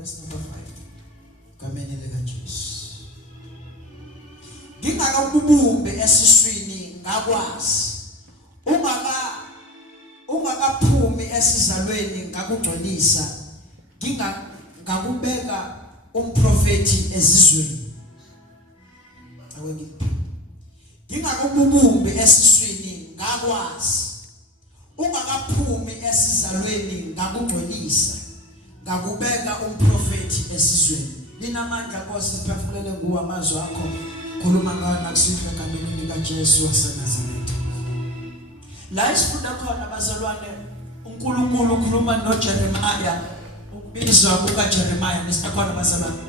verse number 5. Kamene lika Jesu. Ngingakububumbe esiswini ngakwazi. Ungakaphumi esizalweni ngakugcwalisa. Ngakubeka umprofeti ezizweni. Ngingakububumbe esiswini ngakwazi. Ungakaphumi esizalweni ngakugcwalisa. Ngakubeka umprofeti esizweni. Linamandla Nkosi siphefumulele kuwe amazwi akho. Khuluma ngawo nakusihle egameni lika Jesu waseNazaretha. La isifunda khona bazalwane uNkulunkulu ukhuluma noJeremiah. Ukubizwa kukaJeremiah nesikhona bazalwane.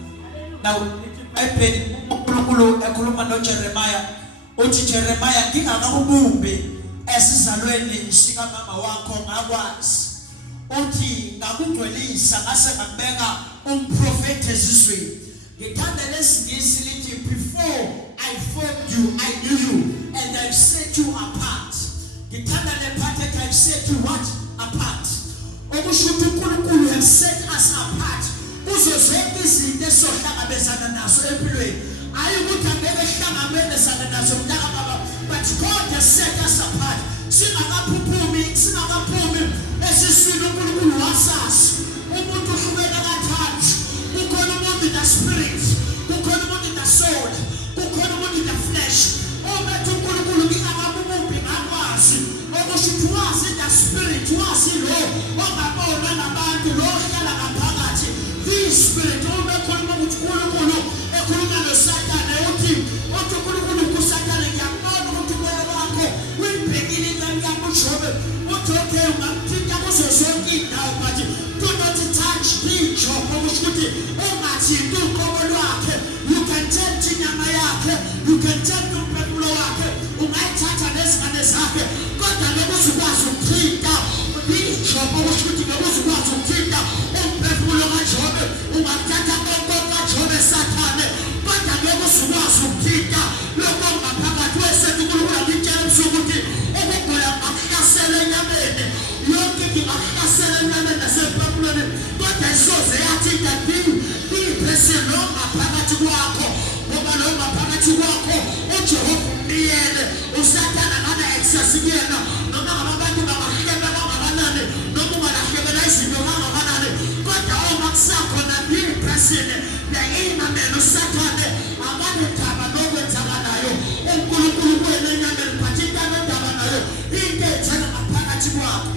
Now iBhayibheli uNkulunkulu ekhuluma noJeremiah uthi Jeremiah ngingakubumbi esizalweni sika mama wakho ngakwazi. Uthi ngakugcwelisa ngase ngakubeka umprofeti ezizweni. Ngithanda lesingisi lithi before I formed you I knew you and I set you apart. Ngithanda le part that I set you what apart. Okusho ukuthi uNkulunkulu has set us apart. Kuzo zonke izinto esohlangabezana nazo empilweni. Ayi ukuthi angeke sihlangabezana nazo mntaka baba, but God has set us apart. Singakaphumi esiswini uNkulunkulu wasazi. Umuntu uhlukene kathathu. Kukhona umuntu the spirit, kukhona umuntu the soul, kukhona umuntu the flesh. Obethi uNkulunkulu ngingakabubumbi ngakwazi. Okusho wazi the spirit, wazi lo ongabona nabantu lo ohlala ngaphakathi. This spirit obekhuluma ukuthi uNkulunkulu ekhuluma noSathane uthi uNkulunkulu kuSathane ngiyabona ukuthi moya wakho uyibhekile into yakuJobe. Uthi okay ungamthinta kuzo zonke indawo but do not touch iJobe. Okusho ukuthi ungathinti uqobo lwakhe. You can tempt inyama yakhe, you can tempt umphefumulo wakhe, ungayithatha nezingane zakhe kodwa lokuzikwazi ukuthinta iJobe. Okusho ukuthi lokuzikwazi ukuthinta umphefumulo kaJobe ungathatha konke kaJobe Sathane kodwa lokuzikwazi ukuthinta lokho ngaphakathi wesethu uNkulunkulu akutshela ukuthi ukugula akuhlasela enyameni yonke ingahlasela enyameni nasempefumulweni kodwa isoze yathinta iphesini lo ngaphakathi kwakho ngoba lo ngaphakathi kwakho uJehova umniyele uSathane ngana access kuyena noma abantu bangahleba kangakanani noma ungalahlebela izinto kangakanani kodwa uma kusakhona iphesini the inner man uSathane abanendaba nokwenzakalayo uNkulunkulu kwena enyameni but into anendaba nayo into ethana ngaphakathi kwakho.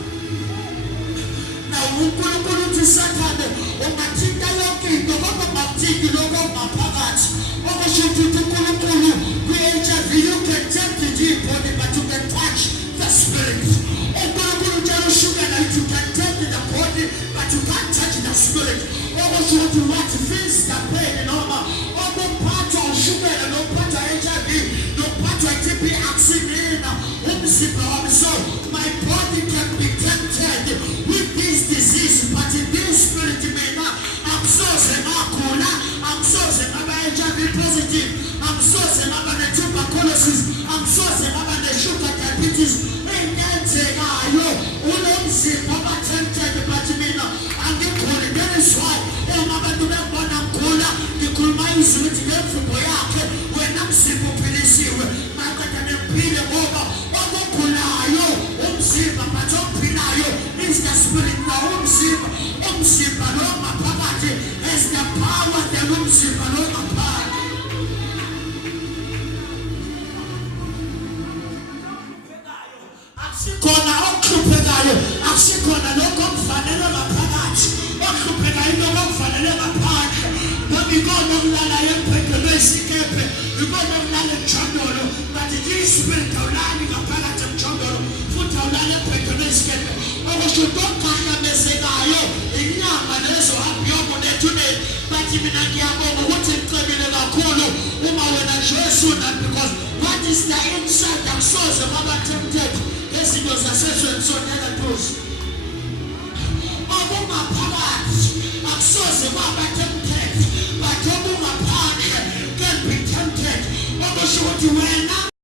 Now uNkulunkulu uthi Sathane ungathinta yonke into kodwa ungakuthinti lokho ngaphakathi. Okusho ukuthi uNkulunkulu kwi-HIV you can tempt the body but you can touch the spirit. uNkulunkulu utshela ushukela you can tempt the body but you can't touch the spirit. Okusho ukuthi what feels the pain noma okuphathwa ushukela nokuphathwa HIV nokuphathwa TB akusinina umzimba wami. So my body can be tempted with this disease but in this spirit mina akusoze ngagula, akusoze ngaba HIV positive, akusoze ngaba ne-tuberculosis, akusoze ngaba ne-sugar diabetes. Engenzekayo unomzimba oba-tempted but mina angiguli. That is why uma abantu bekubona ngigula ngikhuluma izwi ukuthi ngemvumo yakhe wena mzimba uphilisiwe maqeda nempilo ngoba okugulayo umzimba but ophilayo is the spirit. Now umzimba lo ngaphakathi has the power than umzimba lo ngaphandle. Akusikhona okuhluphekayo, akusikhona lokho okufanele ngaphakathi, okuhluphekayo into okufanele ngaphandle. Noma ikona okulala emphendweni wesikephe, ikona okulala emjondolo but this spirit awulali ngaphakathi emjondolo futhi awulali emphendweni wesikephe. Okusho okuhluphekayo inyama lezo abiyomo nethuneni but mina ngiyabonga ukuthi ngicebile kakhulu uma wena Jesu not because what is the inside akusoze baba tempted ezinto zasezweni sonela ntosi. Okungaphakathi akusoze baba